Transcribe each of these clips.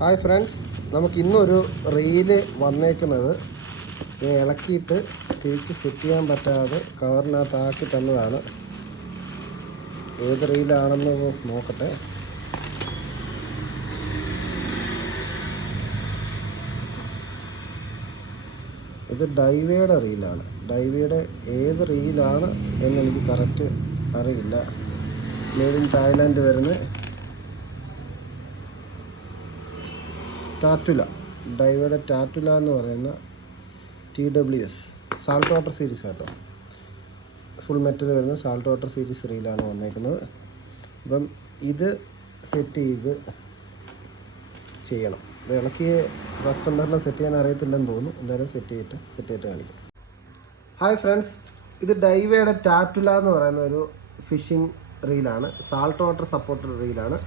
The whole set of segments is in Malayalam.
ഹായ് ഫ്രണ്ട്സ്, നമുക്ക് ഇന്നൊരു റീല് വന്നേക്കുന്നത് ഇളക്കിയിട്ട് തിരിച്ച് സെറ്റ് ചെയ്യാൻ പറ്റാതെ കവറിനകത്താക്കി തന്നതാണ്. ഏത് റീലാണെന്ന് നോക്കട്ടെ. ഇത് ഡൈവേയുടെ റീലാണ്. ഡൈവേയുടെ ഏത് റീലാണ് എന്നെനിക്ക് കറക്റ്റ് അറിയില്ല. മെയ്ഡ് ഇൻ തായ്ലാൻഡ് വരുന്ന ടാറ്റുല, ഡൈവേയുടെ ടാറ്റുല എന്ന് പറയുന്ന TWS സാൾട്ട് വാട്ടർ സീരീസ് കേട്ടോ. ഫുൾ മെറ്റൽ വരുന്ന സാൾട്ട് വാട്ടർ സീരീസ് റീലാണ് വന്നേക്കുന്നത്. അപ്പം ഇത് സെറ്റ് ചെയ്യണം. ഇത് ഇളക്കി കസ്റ്റമറിനെ സെറ്റ് ചെയ്യാൻ അറിയത്തില്ലെന്ന് തോന്നുന്നു. എന്തായാലും സെറ്റ് ചെയ്തിട്ട് കാണിക്കാം. ഹായ് ഫ്രണ്ട്സ്, ഇത് ഡൈവേയുടെ ടാറ്റുല എന്ന് പറയുന്ന ഒരു ഫിഷിംഗ് റീലാണ്. സാൾട്ട് വാട്ടർ സപ്പോർട്ടഡ് റീലാണ്.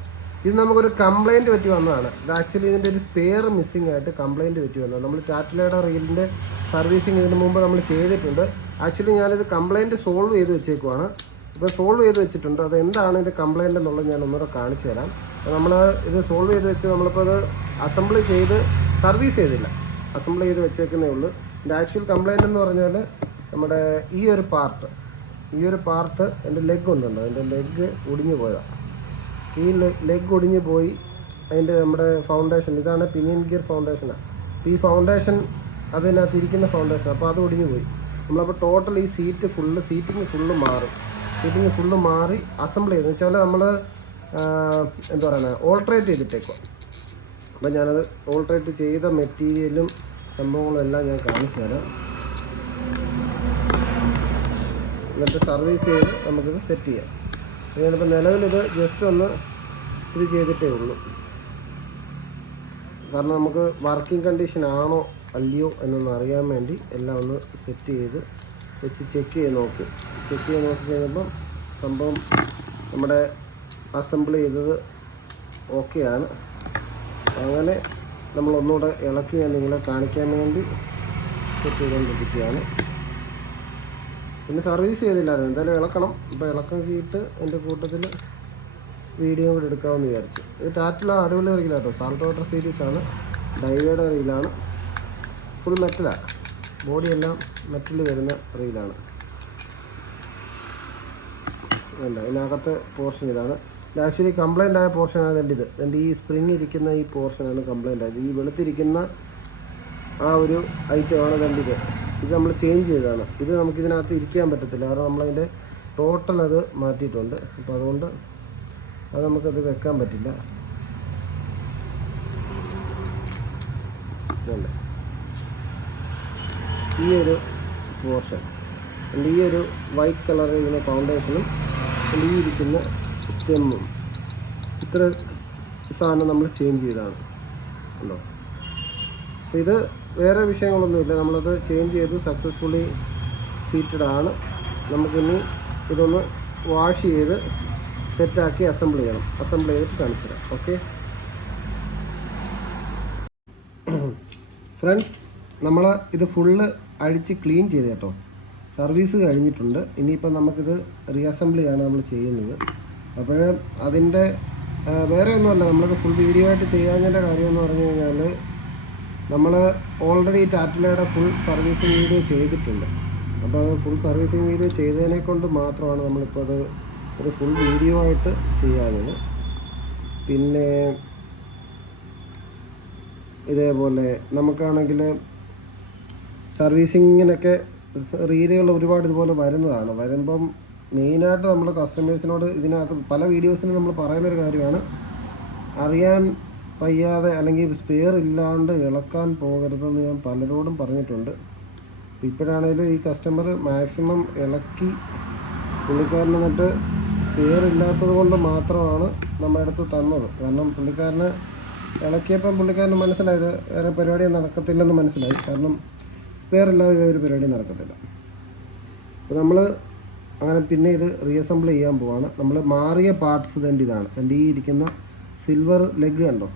ഇത് നമുക്കൊരു കംപ്ലയിൻറ്റ് പറ്റി വന്നതാണ്. ഇത് ആക്ച്വലി ഇതിൻ്റെ ഒരു സ്പെയർ മിസ്സിംഗ് ആയിട്ട് കംപ്ലയിൻറ്റ് പറ്റി വന്നത്. നമ്മൾ ടാറ്റുലയുടെ റീലിൻ്റെ സർവീസിങ് ഇതിന് മുമ്പ് നമ്മൾ ചെയ്തിട്ടുണ്ട്. ആക്ച്വലി ഞാനിത് കംപ്ലയിൻറ്റ് സോൾവ് ചെയ്ത് വെച്ചേക്കുവാണ്. ഇപ്പോൾ സോൾവ് ചെയ്ത് വെച്ചിട്ടുണ്ട്. അത് എന്താണ് ഇതിൻ്റെ കംപ്ലയിൻ്റ് എന്നുള്ളത് ഞാൻ ഒന്നുകൂടെ കാണിച്ചു തരാം. നമ്മൾ ഇത് സോൾവ് ചെയ്ത് വെച്ച് നമ്മളിപ്പോൾ അത് അസംബിൾ ചെയ്ത് സർവീസ് ചെയ്തില്ല, അസംബിൾ ചെയ്ത് വെച്ചേക്കുന്നേ ഉള്ളൂ. ഇതിൻ്റെ ആക്ച്വൽ കംപ്ലയിൻ്റ് എന്ന് പറഞ്ഞാൽ നമ്മുടെ ഈ ഒരു പാർട്ട് എൻ്റെ ലെഗ് ഉണ്ടല്ലോ, എൻ്റെ ലെഗ് ഒടിഞ്ഞു പോയതാണ്. ഈ ലെഗ് ഒടിഞ്ഞു പോയി. അതിൻ്റെ നമ്മുടെ ഫൗണ്ടേഷൻ, ഇതാണ് പിനിയൻ ഗിയർ ഫൗണ്ടേഷനാണ്. അപ്പോൾ ഈ ഫൗണ്ടേഷൻ അതിനകത്ത് ഇരിക്കുന്ന ഫൗണ്ടേഷൻ, അപ്പോൾ അത് ഒടിഞ്ഞു പോയി. നമ്മളപ്പോൾ ടോട്ടൽ ഈ സീറ്റിങ് ഫുള്ള് മാറി അസംബിൾ ചെയ്തു വെച്ചാൽ നമ്മൾ എന്താ പറയുക, ഓൾട്രേറ്റ് ചെയ്തിട്ടേക്കുക. അപ്പോൾ ഞാനത് ഓൾട്രേറ്റ് ചെയ്ത മെറ്റീരിയലും സംഭവങ്ങളും എല്ലാം ഞാൻ കാണിച്ചു തരാം. എന്നിട്ട് സർവീസ് ചെയ്ത് നമുക്കിത് സെറ്റ് ചെയ്യാം. ഞാനിപ്പോൾ നിലവിലിത് ജസ്റ്റ് ഒന്ന് ഇത് ചെയ്തിട്ടേ ഉള്ളൂ. കാരണം നമുക്ക് വർക്കിംഗ് കണ്ടീഷൻ ആണോ അല്ലയോ എന്നൊന്ന് അറിയാൻ വേണ്ടി എല്ലാം ഒന്ന് സെറ്റ് ചെയ്ത് വെച്ച് ചെക്ക് ചെയ്ത് നോക്കി കഴിഞ്ഞപ്പം സംഭവം നമ്മുടെ അസംബിൾ ചെയ്തത് ഓക്കെയാണ്. അങ്ങനെ നമ്മളൊന്നുകൂടെ ഇളക്കി ഞാൻ നിങ്ങളെ കാണിക്കാൻ വേണ്ടി സെറ്റ് ചെയ്തുകൊണ്ടിരിക്കുകയാണ്. പിന്നെ സർവീസ് ചെയ്തില്ലായിരുന്നു, എന്തായാലും ഇളക്കണം. ഇപ്പോൾ ഇളക്കിയിട്ട് എൻ്റെ കൂട്ടത്തിൽ വീഡിയോ കൂടെ എടുക്കാമെന്ന് വിചാരിച്ചു. ഇത് ടാറ്റുല അടിപൊളി റീലാട്ടോ, സാൾട്ട് വാട്ടർ സീരീസാണ്, ഡൈവേയുടെ റീലാണ്. ഫുൾ മെറ്റലാണ്, ബോഡിയെല്ലാം മെറ്റൽ വരുന്ന റീലാണ്. അല്ല, ഇതിനകത്തെ പോർഷൻ ഇതാണ്. ഇത് ആക്ച്വലി കംപ്ലൈൻ്റ് ആയ പോർഷനാണ് എൻ്റെ ഈ സ്പ്രിങ് ഇരിക്കുന്ന ഈ പോർഷനാണ് കംപ്ലൈൻ്റ് ആയത്. ഈ വെളുത്തിരിക്കുന്ന ആ ഒരു ഐറ്റമാണ് ഇത് നമ്മൾ ചേഞ്ച് ചെയ്തതാണ്. ഇത് നമുക്കിതിനകത്ത് ഇരിക്കാൻ പറ്റത്തില്ല, കാരണം നമ്മളതിൻ്റെ ടോട്ടൽ അത് മാറ്റിയിട്ടുണ്ട്. അപ്പോൾ അതുകൊണ്ട് അത് നമുക്കത് വെക്കാൻ പറ്റില്ല. ഈ ഒരു പോർഷൻ, ഈ ഒരു വൈറ്റ് കളർ ഇങ്ങനെ ഫൗണ്ടേഷനും ഈ ഇരിക്കുന്ന സ്റ്റെമ്മും, ഇത്ര സാധനം നമ്മൾ ചേഞ്ച് ചെയ്തതാണ് ഉണ്ടോ. അപ്പോൾ ഇത് വേറെ വിഷയങ്ങളൊന്നുമില്ല, നമ്മളത് ചേഞ്ച് ചെയ്ത് സക്സസ്ഫുള്ളി സീറ്റഡ് ആണ്. നമുക്കിനി ഇതൊന്ന് വാഷ് ചെയ്ത് സെറ്റാക്കി അസംബിൾ ചെയ്തിട്ട് കാണിച്ചു തരാം. ഓക്കെ ഫ്രണ്ട്സ്, നമ്മൾ ഇത് ഫുള്ള് അഴിച്ച് ക്ലീൻ ചെയ്ത് കേട്ടോ. സർവീസ് കഴിഞ്ഞിട്ടുണ്ട്. ഇനിയിപ്പം നമുക്കിത് റീഅസംബിളിയാണ് നമ്മൾ ചെയ്യുന്നത്. അപ്പോൾ അതിൻ്റെ വേറെ ഒന്നുമല്ല, നമ്മളത് ഫുൾ വീഡിയോ ആയിട്ട് ചെയ്യാഞ്ഞതിൻ്റെ കാര്യമെന്ന് പറഞ്ഞു കഴിഞ്ഞാൽ നമ്മൾ ഓൾറെഡി ടാറ്റുലയുടെ ഫുൾ സർവീസിങ് വീഡിയോ ചെയ്തിട്ടുണ്ട്. അപ്പോൾ അത് ഫുൾ സർവീസിങ് വീഡിയോ ചെയ്തതിനെ കൊണ്ട് മാത്രമാണ് നമ്മളിപ്പോൾ അത് ഒരു ഫുൾ വീഡിയോ ആയിട്ട് ചെയ്യാഞ്ഞത്. പിന്നെ ഇതേപോലെ നമുക്കാണെങ്കിൽ സർവീസിങ്ങിനൊക്കെ റീലുകൾ ഒരുപാട് ഇതുപോലെ വരുമ്പം മെയിനായിട്ട് നമ്മൾ കസ്റ്റമേഴ്സിനോട് ഇതിനകത്ത് പല വീഡിയോസിനും നമ്മൾ പറയുന്നൊരു കാര്യമാണ്, അറിയാൻ വയ്യാതെ അല്ലെങ്കിൽ സ്പെയർ ഇല്ലാണ്ട് ഇളക്കാൻ പോകരുതെന്ന് ഞാൻ പലരോടും പറഞ്ഞിട്ടുണ്ട്. ഇപ്പോഴാണെങ്കിലും ഈ കസ്റ്റമർ മാക്സിമം ഇളക്കി, പുള്ളിക്കാരൻ എന്നിട്ട് സ്പെയർ ഇല്ലാത്തത് കൊണ്ട് മാത്രമാണ് നമ്മുടെ അടുത്ത് തന്നത്. കാരണം പുള്ളിക്കാരന് ഇളക്കിയപ്പം പുള്ളിക്കാരന് മനസ്സിലായത് വേറെ പരിപാടി നടക്കത്തില്ലെന്ന് മനസ്സിലായി. കാരണം സ്പെയർ ഇല്ലാതെ ഒരു പരിപാടി നടക്കത്തില്ല. അപ്പോൾ നമ്മൾ അങ്ങനെ പിന്നെ ഇത് റീഅസംബിൾ ചെയ്യാൻ പോവാണ്. നമ്മൾ മാറിയ പാർട്സ് ഇതാണ്. എൻ്റെ ഈ ഇരിക്കുന്ന സിൽവർ ലെഗ് കണ്ടോ,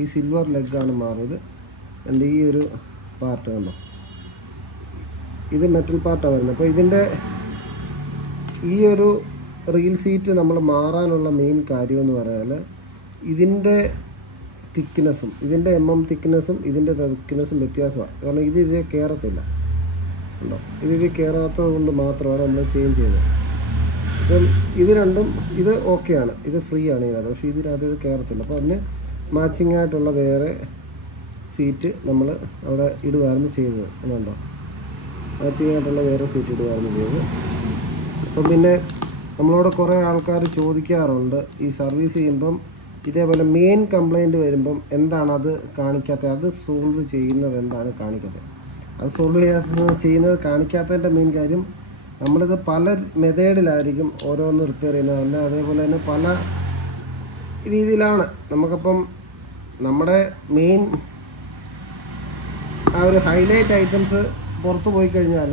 ഈ സിൽവർ ലെഗാണ് മാറിയത്. എൻ്റെ ഈ ഒരു പാർട്ട് കണ്ടോ, ഇത് മെറ്റൽ പാർട്ടാണ് വരുന്നത്. അപ്പോൾ ഇതിൻ്റെ ഈ ഒരു റീൽ സീറ്റ് നമ്മൾ മാറാനുള്ള മെയിൻ കാര്യമെന്ന് പറഞ്ഞാൽ ഇതിൻ്റെ തിക്നെസ്സും ഇതിൻ്റെ തിക്നെസ്സും ഇതിൻ്റെ തിക്നെസ്സും വ്യത്യാസമാണ്. കാരണം ഇത് കയറത്തില്ല, ഉണ്ടോ? ഇത് കയറാത്തത് കൊണ്ട് മാത്രമാണ് നമ്മൾ ചേഞ്ച് ചെയ്തത്. അപ്പം ഇത് രണ്ടും ഇത് ഓക്കെയാണ്, ഇത് ഫ്രീ ആണ് ഇതിനകത്ത്. പക്ഷേ ഇതിനകത്ത് ഇത് കയറത്തില്ല. അപ്പോൾ അതിന് മാച്ചിങ് ആയിട്ടുള്ള വേറെ സീറ്റ് നമ്മൾ അവിടെ ഇടുകയായിരുന്നു ചെയ്തത്. എന്നുണ്ടോ? മാച്ചിങ് ആയിട്ടുള്ള വേറെ സീറ്റ് ഇടുകയായിരുന്നു ചെയ്തത്. അപ്പം പിന്നെ നമ്മളോട് കുറേ ആൾക്കാർ ചോദിക്കാറുണ്ട്, ഈ സർവീസ് ചെയ്യുമ്പം ഇതേപോലെ മെയിൻ കംപ്ലൈൻറ്റ് വരുമ്പം എന്താണ് അത് കാണിക്കാത്തത്, അത് സോൾവ് ചെയ്യുന്നത് എന്താണ് കാണിക്കാത്തത്. അത് സോൾവ് ചെയ്യുന്നത് കാണിക്കാത്തതിൻ്റെ മെയിൻ കാര്യം, നമ്മളിത് പല മെത്തേഡിലായിരിക്കും ഓരോന്ന് റിപ്പയർ ചെയ്യുന്നത്. അല്ല അതേപോലെ തന്നെ പല രീതിയിലാണ്. നമുക്കപ്പം നമ്മുടെ മെയിൻ ആ ഒരു ഹൈലൈറ്റ് ഐറ്റംസ് പുറത്ത് പോയി കഴിഞ്ഞാൽ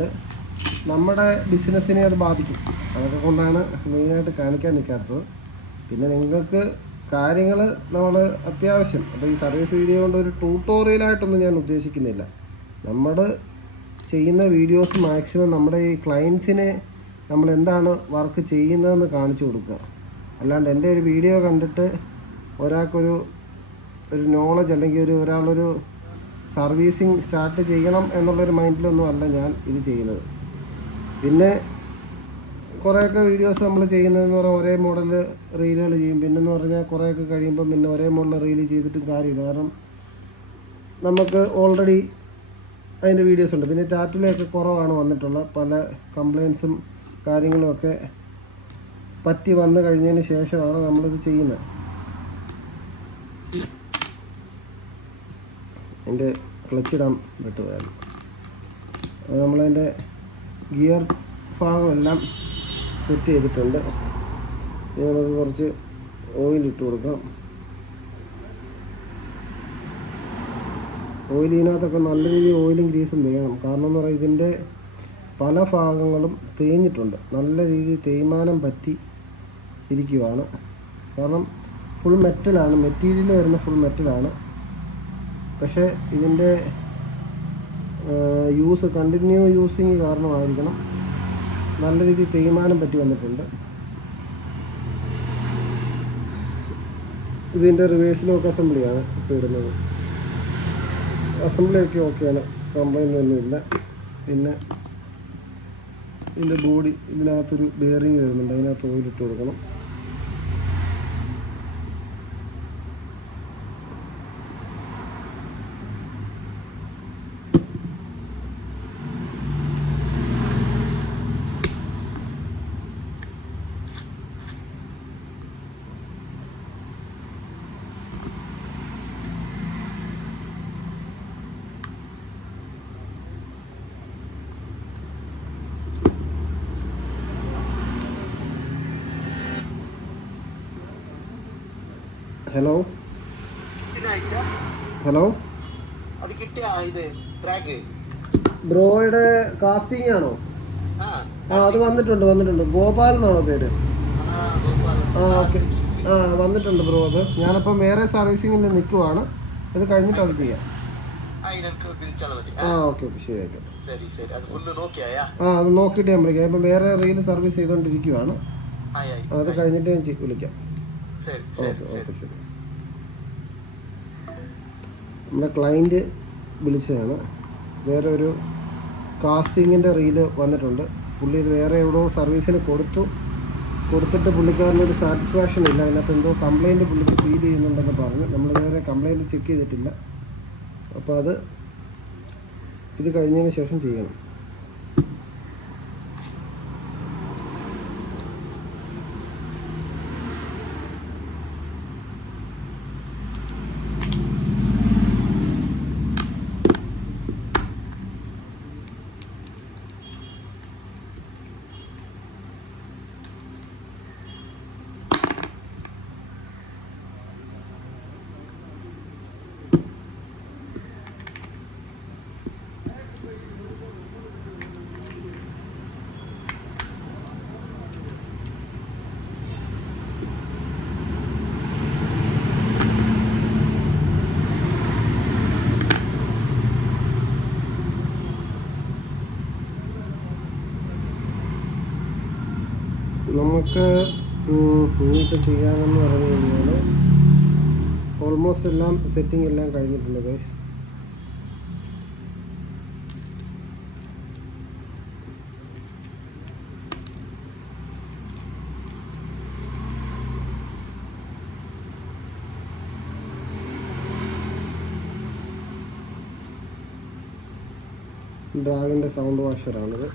നമ്മുടെ ബിസിനസ്സിനെ അത് ബാധിക്കും. അതൊക്കെ കൊണ്ടാണ് മെയിനായിട്ട് കാണിക്കാൻ നിൽക്കാത്തത്. പിന്നെ നിങ്ങൾക്ക് കാര്യങ്ങൾ നമ്മൾ അത്യാവശ്യം, അപ്പോൾ ഈ സർവീസ് വീഡിയോ കൊണ്ട് ഒരു ട്യൂട്ടോറിയലായിട്ടൊന്നും ഞാൻ ഉദ്ദേശിക്കുന്നില്ല. നമ്മൾ ചെയ്യുന്ന വീഡിയോസ് മാക്സിമം നമ്മുടെ ഈ ക്ലയൻസിനെ നമ്മൾ എന്താണ് വർക്ക് ചെയ്യുന്നതെന്ന് കാണിച്ചു കൊടുക്കുക. അല്ലാണ്ട് എൻ്റെ ഒരു വീഡിയോ കണ്ടിട്ട് ഒരാൾക്കൊരു നോളജ് അല്ലെങ്കിൽ ഒരാളൊരു സർവീസിങ് സ്റ്റാർട്ട് ചെയ്യണം എന്നുള്ളൊരു മൈൻഡിലൊന്നും അല്ല ഞാൻ ഇത് ചെയ്യുന്നത്. പിന്നെ കുറേയൊക്കെ വീഡിയോസ് നമ്മൾ ചെയ്യുന്നതെന്ന് പറഞ്ഞാൽ ഒരേ മോഡൽ റീലുകൾ ചെയ്യും. പിന്നെന്ന് പറഞ്ഞാൽ കുറേയൊക്കെ കഴിയുമ്പം പിന്നെ ഒരേ മോഡൽ റീല് ചെയ്തിട്ടും കാര്യമില്ല. കാരണം നമുക്ക് ഓൾറെഡി അതിൻ്റെ വീഡിയോസ് ഉണ്ട്. പിന്നെ ടാറ്റുലയൊക്കെ കുറവാണ് വന്നിട്ടുള്ള പല കംപ്ലയിൻസും കാര്യങ്ങളുമൊക്കെ പറ്റി വന്നു കഴിഞ്ഞതിന് ശേഷമാണ് നമ്മളിത് ചെയ്യുന്നത്. എൻ്റെ ക്ലച്ചിടാൻ വിട്ടുപോയായിരുന്നു. അത് നമ്മളതിൻ്റെ ഗിയർ ഭാഗമെല്ലാം സെറ്റ് ചെയ്തിട്ടുണ്ട്. ഇനി നമുക്ക് കുറച്ച് ഓയിൽ ഇട്ട് കൊടുക്കാം. ഓയിൽ ഇതിനകത്തൊക്കെ നല്ല രീതിയിൽ ഓയിലും ഗ്രീസും വേണം. കാരണം എന്ന് പറയുന്നത് ഇതിൻ്റെ പല ഭാഗങ്ങളും തേഞ്ഞിട്ടുണ്ട്, നല്ല രീതിയിൽ തേയ്മാനം പറ്റി ഇരിക്കുവാണ്. കാരണം ഫുൾ മെറ്റലാണ്, മെറ്റീരിയൽ വരുന്ന ഫുൾ മെറ്റലാണ്. പക്ഷേ ഇതിൻ്റെ കണ്ടിന്യൂ യൂസിങ് കാരണമായിരിക്കണം നല്ല രീതിയിൽ തേയ്മാനം പറ്റി വന്നിട്ടുണ്ട്. ഇതിൻ്റെ റിവേഴ്സിലൊക്കെ അസംബ്ലിയാണ് ഇപ്പോൾ ഇടുന്നത്. അസംബ്ലിയൊക്കെ ഓക്കെയാണ്, കംപ്ലൈൻ്റ് ഒന്നുമില്ല. പിന്നെ ഇതിൻ്റെ ബോഡി, ഇതിനകത്തൊരു ബെയറിങ് വരുന്നുണ്ട്, അതിനകത്ത് ഓയിലിട്ട് കൊടുക്കണം. ഹലോ ഹലോ, ബ്രോയുടെ കാസ്റ്റിംഗ് ആണോ? അത് വന്നിട്ടുണ്ട്. ഗോപാൽ എന്നാണോ പേര്? ഓക്കെ, വന്നിട്ടുണ്ട് ബ്രോ. അത് ഞാനപ്പം വേറെ സർവീസിങ്ങിൽ നിൽക്കുവാണ്. ഇത് കഴിഞ്ഞിട്ട് അത് ചെയ്യാം. ഓക്കെ, ശരി. അത് നോക്കിയിട്ട് ഞാൻ വിളിക്കാം. ഇപ്പം വേറെ റീൽ സർവീസ് ചെയ്തുകൊണ്ടിരിക്കുവാണ്. അത് കഴിഞ്ഞിട്ട് ഞാൻ വിളിക്കാം. ഓക്കെ, ശരി. നമ്മുടെ ക്ലയൻറ്റ് വിളിച്ചതാണ്. വേറെ ഒരു കാസ്റ്റിങ്ങിൻ്റെ റീല് വന്നിട്ടുണ്ട്. പുള്ളി ഇത് വേറെ എവിടെയോ സർവീസിന് കൊടുത്തിട്ട് പുള്ളിക്കാരനൊരു സാറ്റിസ്ഫാക്ഷൻ ഇല്ല. അതിനകത്ത് എന്തോ കംപ്ലയിൻറ്റ് പുള്ളിക്ക് ഫീൽ ചെയ്യുന്നുണ്ടെന്ന് പറഞ്ഞു. നമ്മൾ വേറെ കംപ്ലയിൻറ്റ് ചെക്ക് ചെയ്തിട്ടില്ല. അപ്പോൾ ഇത് കഴിഞ്ഞതിന് ശേഷം ചെയ്യണം. നമുക്ക് ഇനിയിപ്പോൾ ചെയ്യാമെന്ന് പറഞ്ഞു കഴിഞ്ഞാൽ ഓൾമോസ്റ്റ് എല്ലാം സെറ്റിംഗ് എല്ലാം കഴിഞ്ഞിട്ടുണ്ട് ഗൈസ്. ഡ്രാഗിൻ്റെ സൗണ്ട് വാഷറാണിത്.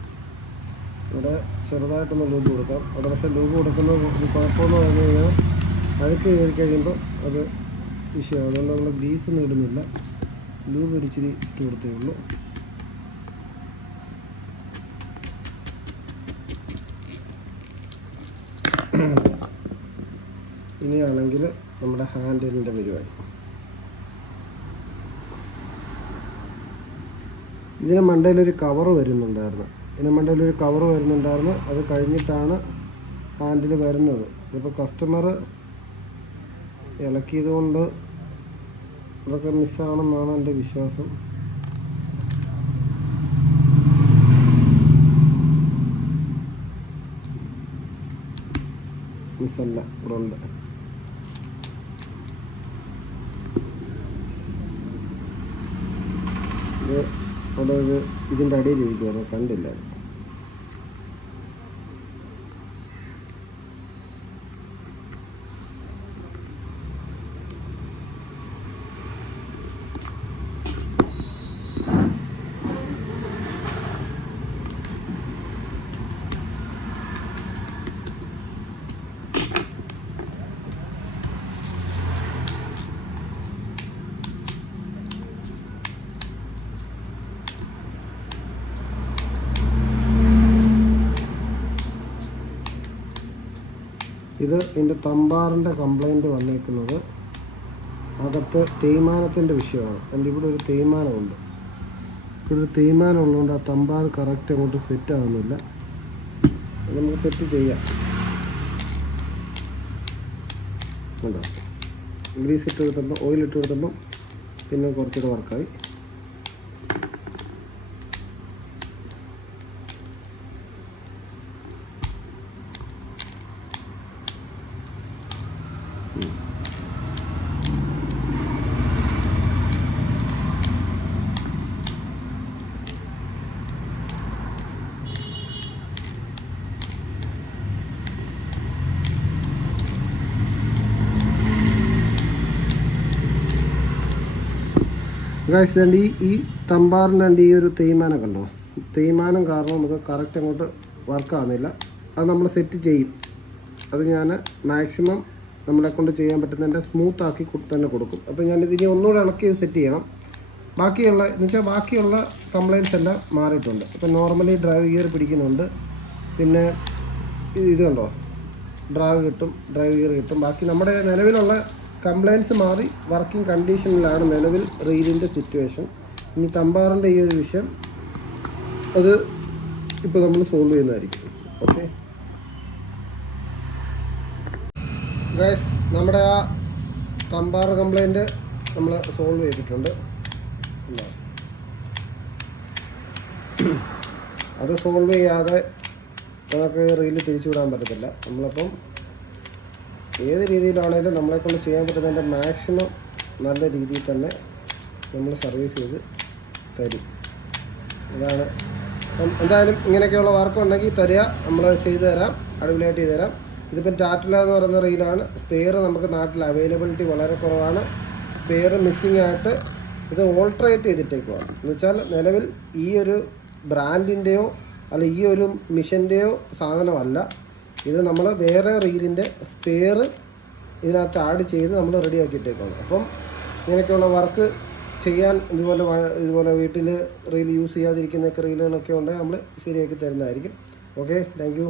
ഇവിടെ ചെറുതായിട്ടൊന്ന് ലൂബ് കൊടുക്കാം. അവിടെ പക്ഷേ ലൂബ് കൊടുക്കുന്ന കുഴപ്പമെന്ന് പറഞ്ഞു കഴിഞ്ഞാൽ അഴുക്ക് കയറി കഴിയുമ്പോൾ അത് വിഷയമാണ്. അതുകൊണ്ട് നമ്മൾ ഗ്രീസ് ഒന്നും ഇടുന്നില്ല, ലൂബ് ഒരിച്ചിരി ഇട്ട് കൊടുത്തേ ഉള്ളൂ. ഇനിയാണെങ്കിൽ നമ്മുടെ ഹാൻഡിലിൻ്റെ പരിപാടി. ഇതിന് മണ്ടയിലൊരു കവറ് വരുന്നുണ്ടായിരുന്നു. അത് കഴിഞ്ഞിട്ടാണ് ഹാൻഡിൽ വരുന്നത്. ഇതിപ്പോൾ കസ്റ്റമർ ഇളക്കിയത് കൊണ്ട് അതൊക്കെ മിസ്സാണെന്നാണ് എൻ്റെ വിശ്വാസം. മിസ്സല്ല, ഇവിടെ ഉണ്ട്. ഇത് അവിടെ ഇതിൻ്റെ അടിയിൽ ഇരിക്കുവായിരുന്നു, കണ്ടില്ല. ഇത് ഇതിൻ്റെ തമ്പാറിൻ്റെ കംപ്ലൈൻറ്റ് വന്നിരിക്കുന്നത് അകത്ത് തേയ്മാനത്തിൻ്റെ വിഷയമാണ്. എൻ്റെ ഇവിടെ ഒരു തേയ്മാനമുണ്ട്. ഇവിടെ തേയ്മാനം ഉള്ളതുകൊണ്ട് ആ തമ്പാർ കറക്റ്റ് അങ്ങോട്ട് സെറ്റ് ആകുന്നില്ല. നമുക്ക് സെറ്റ് ചെയ്യാം. ഉണ്ടോ, ഗ്രീസ് ഇട്ട് കൊടുത്തപ്പോൾ, ഓയിൽ ഇട്ട് കൊടുത്തപ്പോൾ പിന്നെ കുറച്ചുകൂടെ വർക്കായി. ഗൈസ്, എൻ്റെ ഈ തമ്പാറിൻ്റെ എൻ്റെ ഈ ഒരു തേയ്മാനം കണ്ടോ, തേയ്മാനം കാരണം നമുക്ക് കറക്റ്റ് അങ്ങോട്ട് വർക്കാകുന്നില്ല. അത് നമ്മൾ സെറ്റ് ചെയ്യും. അത് ഞാൻ മാക്സിമം നമ്മളെ കൊണ്ട് ചെയ്യാൻ പറ്റുന്നതിൻ്റെ സ്മൂത്താക്കി തന്നെ കൊടുക്കും. അപ്പോൾ ഞാനിത് ഇനി ഒന്നുകൂടെ ഇളക്കി സെറ്റ് ചെയ്യണം. ബാക്കിയുള്ള കംപ്ലയിൻറ്റ്സ് എല്ലാം മാറിയിട്ടുണ്ട്. അപ്പോൾ നോർമലി ഡ്രൈവ് ഗിയർ പിടിക്കുന്നുണ്ട്. പിന്നെ ഇത് കണ്ടോ, ഡ്രൈവ് ഗിയർ കിട്ടും. ബാക്കി നമ്മുടെ നിലവിലുള്ള കംപ്ലയിൻറ്റ്സ് മാറി വർക്കിംഗ് കണ്ടീഷനിലാണ് നിലവിൽ റീലിൻ്റെ സിറ്റുവേഷൻ. ഇനി തമ്പാറിൻ്റെ ഈ ഒരു വിഷയം അത് ഇപ്പോൾ നമ്മൾ സോൾവ് ചെയ്യുന്നതായിരിക്കും. ഓക്കെ ഗൈസ്, നമ്മുടെ ആ തമ്പാർ കംപ്ലയിൻറ്റ് നമ്മൾ സോൾവ് ചെയ്തിട്ടുണ്ട്. അത് സോൾവ് ചെയ്യാതെ നമുക്ക് റീല് തിരിച്ചുവിടാൻ പറ്റത്തില്ല. നമ്മളപ്പം ഏത് രീതിയിലാണെങ്കിലും നമ്മളെക്കൊണ്ട് ചെയ്യാൻ പറ്റുന്നതിൻ്റെ മാക്സിമം നല്ല രീതിയിൽ തന്നെ നമ്മൾ സർവീസ് ചെയ്ത് തരും. ഇതാണ്. എന്തായാലും ഇങ്ങനെയൊക്കെയുള്ള വർക്ക് ഉണ്ടെങ്കിൽ തരിക, നമ്മൾ ചെയ്തു തരാം, അടിപൊളിയായിട്ട് ചെയ്തു തരാം. ഇതിപ്പം ടാറ്റുല എന്ന് പറയുന്ന റീലാണ്. സ്പെയർ നമുക്ക് നാട്ടിൽ അവൈലബിലിറ്റി വളരെ കുറവാണ്. സ്പെയർ മിസ്സിങ് ആയിട്ട് ഇത് ഓൾട്ടറേറ്റ് ചെയ്തിട്ടേക്കുവാണ്. എന്ന് വെച്ചാൽ നിലവിൽ ഈ ഒരു ബ്രാൻഡിൻ്റെയോ അല്ല ഈ ഒരു മിഷൻ്റെയോ സാധനമല്ല ഇത്. നമ്മൾ വേറെ റീലിൻ്റെ സ്പെയർ ഇതിനകത്ത് ആഡ് ചെയ്ത് നമ്മൾ റെഡിയാക്കിയിട്ടേക്കാണ്. അപ്പം ഇങ്ങനെയൊക്കെയുള്ള വർക്ക് ചെയ്യാൻ ഇതുപോലെ വീട്ടിൽ റീൽ യൂസ് ചെയ്യാതിരിക്കുന്നൊക്കെ റീലുകളൊക്കെ ഉണ്ടെങ്കിൽ നമ്മൾ ശരിയാക്കി തരുന്നതായിരിക്കും. Okay, thank you.